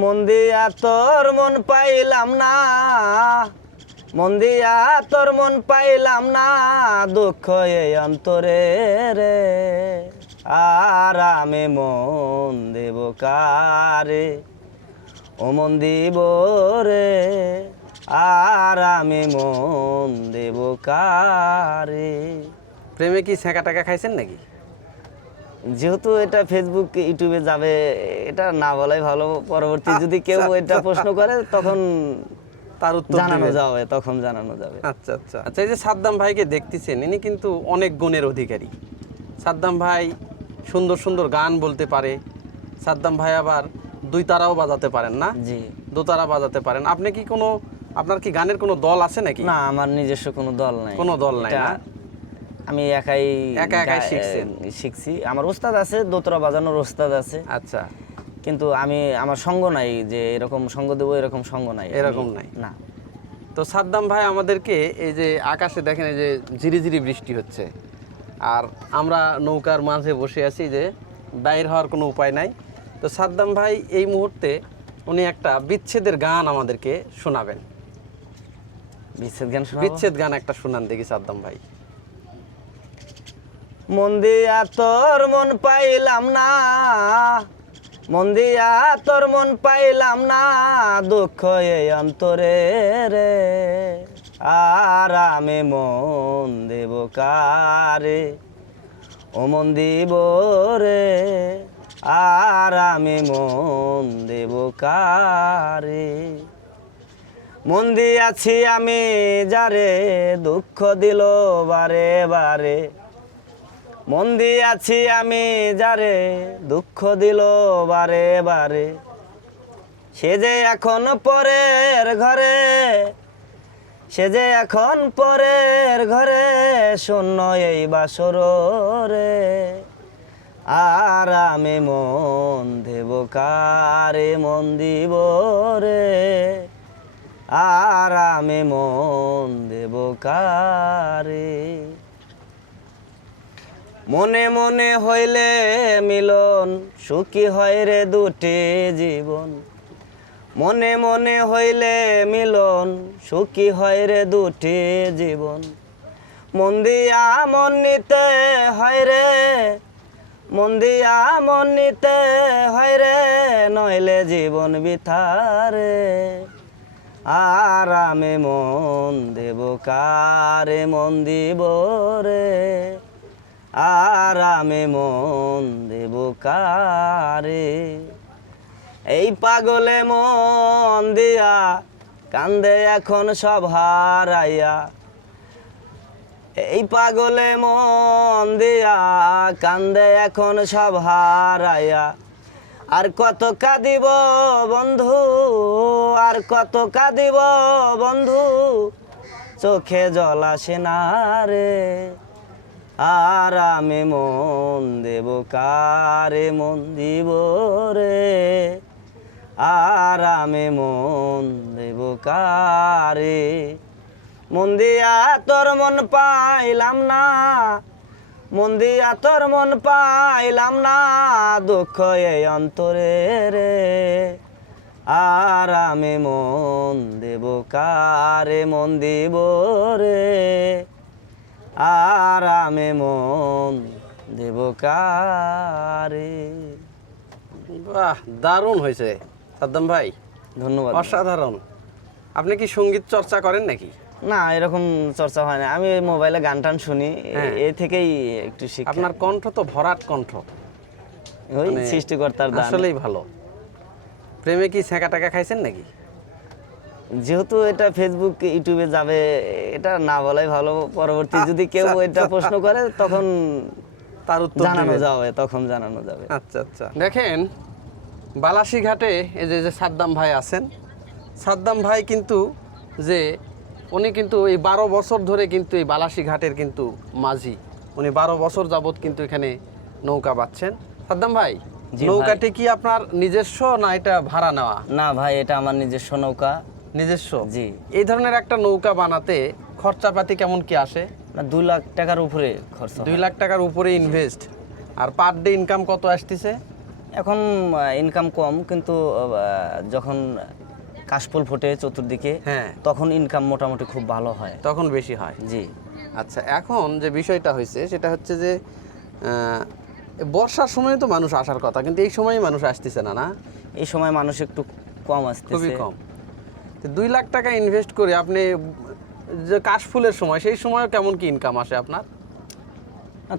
মন দিয়া তোর মন পাইলাম না, মন দিয়া তোর মন পাইলাম না, দুঃখ এই অন্তরে রে। আর আমি মন দেব কারে, ও মন দিব রে, আর আমি মন দেব কারে। প্রেমে কি ছ্যাঁকা টাকা খাইছেন নাকি? যেহেতু এটা ফেসবুক ইউটিউবে যাবে, এটা না বলাই ভালো। পরবর্তী যদি কেউ এটা প্রশ্ন করে তখন তার উত্তর জানানো দিবেন। যাবে, তখন জানানো যাবে। আচ্ছা আচ্ছা আচ্ছা, এই যে সাদ্দাম ভাইকে দেখতেছেন, ইনি কিন্তু অনেক গুণের অধিকারী। সাদ্দাম ভাই সুন্দর সুন্দর গান বলতে পারে। সাদ্দাম ভাই আবার দুই তারাও বাজাতে পারেন না? জি। দোতারা বাজাতে পারেন। আপনি কি কোনো, আপনার কি গানের কোনো দল আছে নাকি? না, আমার নিজস্ব কোনো দল নাই। কোনো দল নাই এটা না? আমি একাই একাই শিখছেন? শিখছি। আমার ওস্তাদ আছে, দোতরা বাজানোর ওস্তাদ আছে, আচ্ছা, কিন্তু আমার সঙ্গ নাই যে এরকম সঙ্গ দেবো, এরকম সঙ্গ নাই, এরকম নাই না। তো সাদ্দাম ভাই আমাদেরকে, এই যে আকাশে দেখেন এই যে ঝিরিঝিরি বৃষ্টি হচ্ছে, আর আমরা নৌকার মাঝে বসে আছি, যে বাইর হওয়ার কোনো উপায় নাই। তো সাদ্দাম ভাই এই মুহূর্তে উনি একটা বিচ্ছেদের গান আমাদেরকে শোনাবেন। বিচ্ছেদ গান শোনাবো? বিচ্ছেদ গান একটা শোনান দেখি সাদ্দাম ভাই। মন দিয়া তোর মন পাইলাম না, মন দিয়া তোর মন পাইলাম না, দুঃখ এই অন্তরে রে। আর আমি মন দেব কারে, ও মন দিব রে, আর আমি মন দেব কারে। মন দিয়াছি আমি যারে, দুঃখ দিল বারে বারে। মন দিয়াছি আমি যারে, দুঃখ দিল বারে বারে। সে যে এখন পরের ঘরে, সে যে এখন পরের ঘরে, শূন্য এই বাসর রে। আর আমি মন দেব কারে, মন দিব রে, আর আমি মন দেব কারে। মনে মনে হইলে মিলন, সুখী হয় রে দুটি জীবন। মনে মনে হইলে মিলন, সুখী হয় রে দুটি জীবন। মন দিয়া মন নিতে হয় রে, মন দিয়া মন নিতে হয় রে, নইলে জীবন বিথারে। আর আমি মন দেব কারে, মন দিব রে, আর আমি মন দেব কারে। এই পাগলে মন দিয়া কান্দে এখন সব হারাইয়া, এই পাগলে মন দিয়া কান্দে এখন সব হারাইয়া। আর কত কাঁদিব বন্ধু, আর কত কাঁদিব বন্ধু, চোখে জল আসে না রে। আর আমি মন দেব কারে, মন দিব রে, আর আমি মন দেব কারে। মন দিয়া তোর মন পাইলাম না, মন দিয়া তোর মন পাইলাম না, দুঃখ এই অন্তরে রে। আর আমি মন দেব কারে, মন দিব রে, আর আমি মন দেব কারে। বাহ, দারুণ হয়েছে সাদ্দাম ভাই, ধন্যবাদ। অসাধারণ। আপনি কি সঙ্গীত চর্চা করেন নাকি? না, এরকম চর্চা হয় না। আমি মোবাইলে গান টান শুনি, এই থেকেই একটু শিখি। আপনার কণ্ঠ তো ভরাট কণ্ঠ, ওই মানে সৃষ্টিকর্তার দান। আসলেই ভালো। প্রেমে কি ছ্যাঁকা টাকা খাইছেন নাকি? যেহেতু এটা ফেসবুক ইউটিউবে যাবে, এটা না বলাই ভালো। পরবর্তী যদি কেউ এটা প্রশ্ন করে তখন তার উত্তর জানানো দিবেন। যাবে, তখন জানানো যাবে। আচ্ছা আচ্ছা, দেখেন বালাসী ঘাটে এই যে সাদ্দাম ভাই আছেন, সাদ্দাম ভাই কিন্তু যে উনি কিন্তু এই 12 বছর ধরে কিন্তু এই বালাসী ঘাটের কিন্তু মাঝি। উনি 12 বছর যাবত কিন্তু এখানে নৌকা বাচ্ছেন। সাদ্দাম ভাই, জি নৌকাটি কি আপনার নিজস্ব না এটা ভাড়া নেওয়া? না ভাই, এটা আমার নিজস্ব নৌকা। নিজস্ব? জি। এই ধরনের একটা নৌকা বানাতে খরচাপাতি কেমন কি আসে? না, 2 লাখ টাকার উপরে খরচ। 2 লাখ টাকার উপরে ইনভেস্ট। আর পার ডে ইনকাম কত আসতেছে? এখন ইনকাম কম, কিন্তু যখন কাশফুল ফোটে চতুর্দিকে, হ্যাঁ তখন ইনকাম মোটামুটি খুব ভালো হয়। তখন বেশি হয়। জি। আচ্ছা, এখন যে বিষয়টা হয়েছে সেটা হচ্ছে যে বর্ষার সময় তো মানুষ আসার কথা, কিন্তু এই সময় মানুষ আসতেছে না। না, এই সময় মানুষ একটু কম আসতেছে, খুবই কম। তো 2 লাখ টাকা ইনভেস্ট করে আপনি যে কাশফুলের সময়, সেই সময় কেমন কি ইনকাম আসে আপনার?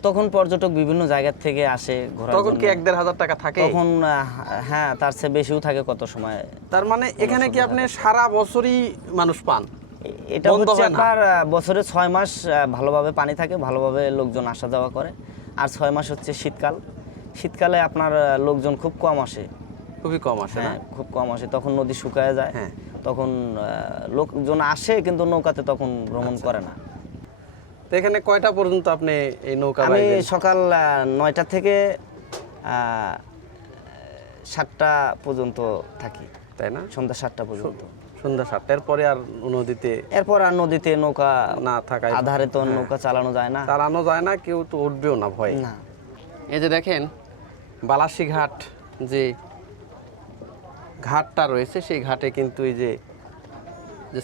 তখন পর্যটক বিভিন্ন জায়গা থেকে আসে ঘোরার তখন কি জন্য। 1-1.5 হাজার টাকা থাকে? তখন হ্যাঁ, তার চেয়ে বেশিও থাকে কত সময়। তার মানে এখানে কি আপনি সারা বছরই মানুষ পান? এটা বন্ধ হচ্ছে হয় না? আপনার বছরে 6 মাস ভালোভাবে পানি থাকে, ভালোভাবে লোকজন আসা যাওয়া করে। আর 6 মাস হচ্ছে শীতকাল। শীতকালে আপনার লোকজন খুব কম আসে। খুবই কম আসে না? হ্যাঁ, খুব কম আসে। তখন নদী শুকায় যায়। হ্যাঁ। তখন লোকজন আসে, কিন্তু নৌকাতে তখন ভ্রমণ করে না। তো এখানে কয়টা পর্যন্ত আপনি এই নৌকা আমি বাইবেন? সকাল 9টা থেকে 7টা পর্যন্ত থাকি, তাই না? সন্ধ্যা 7টা পর্যন্ত। সন্ধ্যা 7টার পরে আর নদীতে এরপর আর নদীতে নৌকা না থাকায় আধারে তো নৌকা চালানো যায় না। চালানো যায় না, কেউ তো উঠবেও না ভয়। না। এই যে দেখেন বালাসী ঘাট, যে ঘাটটা রয়েছে, সেই ঘাটে কিন্তু এই যে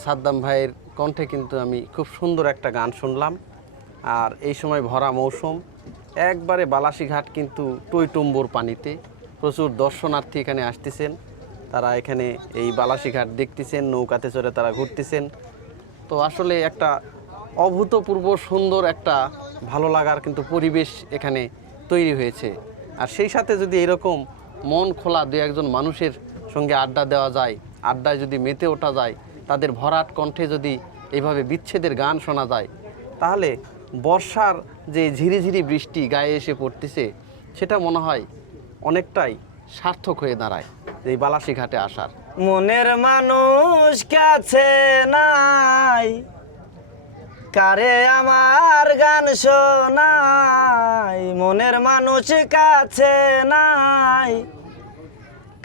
সাদ্দাম ভাইয়ের কণ্ঠে কিন্তু আমি খুব সুন্দর একটা গান শুনলাম। আর এই সময় ভরা মৌসুম, একবারে বালাসী ঘাট কিন্তু টইটুম্বুর পানিতে, প্রচুর দর্শনার্থী এখানে আসতেছেন। তারা এখানে এই বালাসী ঘাট দেখতেছেন, নৌকাতে চড়ে তারা ঘুরতেছেন। তো আসলে একটা অভূতপূর্ব সুন্দর একটা ভালো লাগার কিন্তু পরিবেশ এখানে তৈরি হয়েছে। আর সেই সাথে যদি এরকম মন খোলা 2-1 মানুষের সঙ্গে আড্ডা দেওয়া যায়, আড্ডায় যদি মেতে ওঠা যায়, তাদের ভরাট কণ্ঠে যদি এইভাবে বিচ্ছেদের গান শোনা যায়, তাহলে বর্ষার যে ঝিরিঝিরি বৃষ্টি গায়ে এসে পড়তেছে, সেটা মনে হয় অনেকটাই সার্থক হয়ে দাঁড়ায় এই বালাসী ঘাটে আসার। মনের মানুষ কাছে নাই, কারে আমার গান শোনাই। মনের মানুষ কাছে নাই,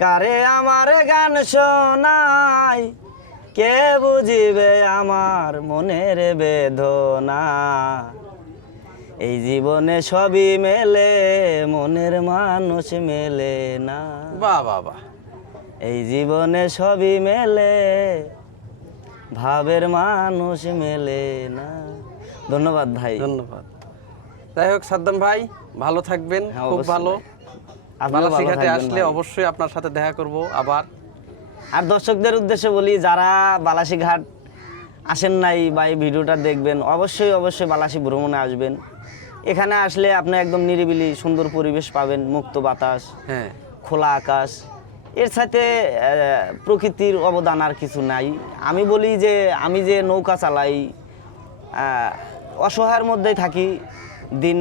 কারে আমার গান শোনাই। কে বুঝিবে আমার মনের বেদনা। এই জীবনে সবই মেলে, মনের মানুষ মেলে না। বাহ বাহ বাহ। এই জীবনে সবই মেলে, ভাবের মানুষ মেলে না। ধন্যবাদ ভাই। ধন্যবাদ। যাই হোক সাদ্দাম ভাই, ভালো থাকবেন। হ্যাঁ, খুব অবশ্যই ভালো। ভাই। আপনিও বালাসী ভালো ঘাটে থাকবেন আসলে ভাই। অবশ্যই আপনার সাথে দেখা করব আবার। আর দর্শকদের উদ্দেশ্যে বলি, যারা বালাসী ঘাট আসেন নাই বা এই ভিডিওটা দেখবেন, অবশ্যই অবশ্যই বালাসী ভ্রমণে আসবেন। এখানে আসলে আপনি একদম নিরিবিলি সুন্দর পরিবেশ পাবেন, মুক্ত বাতাস, হ্যাঁ, খোলা আকাশ। এর সাথে প্রকৃতির অবদান আর কিছু নাই। আমি বলি যে আমি যে নৌকা চালাই, অসহায়ের মধ্যেই থাকি, দিন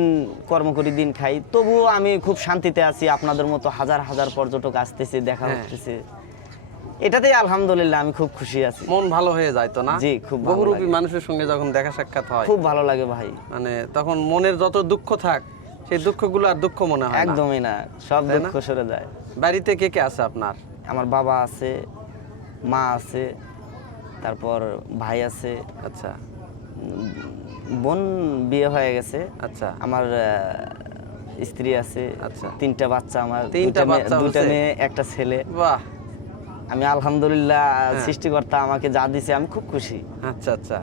কর্ম করি, দিন খাই, তবুও আমি খুব শান্তিতে আছি। আপনাদের মতো হাজার হাজার পর্যটক আসতেছে, দেখা হ্যাঁ। হচ্ছে, এটাতেই আলহামদুলিল্লাহ আমি খুব খুশি আছি। মন ভালো হয়ে যায় তো না? জি, খুব ভালো বহুরূপী লাগে। মানুষের সঙ্গে যখন দেখা সাক্ষাৎ হয়, খুব ভালো লাগে ভাই। মানে তখন মনের যত দুঃখ থাক, সেই দুঃখগুলো আর দুঃখ মনে হয় না। একদমই না, সব তাই না? দুঃখ সরে যায়। বাড়িতে কে কে আছে আপনার? আমার বাবা আছে, মা আছে, তারপর ভাই আছে, আচ্ছা বোন বিয়ে হয়ে গেছে। আচ্ছা আমার স্ত্রী আছে, আচ্ছা। 3টা বাচ্চা আমার, 3টা বাচ্চা 2টা হয়েছে? মেয়ে, একটা ছেলে। বাহ। আমি আলহামদুলিল্লাহ, হ্যাঁ। সৃষ্টিকর্তা আমাকে যা দিছে আমি খুব খুশি। আচ্ছা আচ্ছা।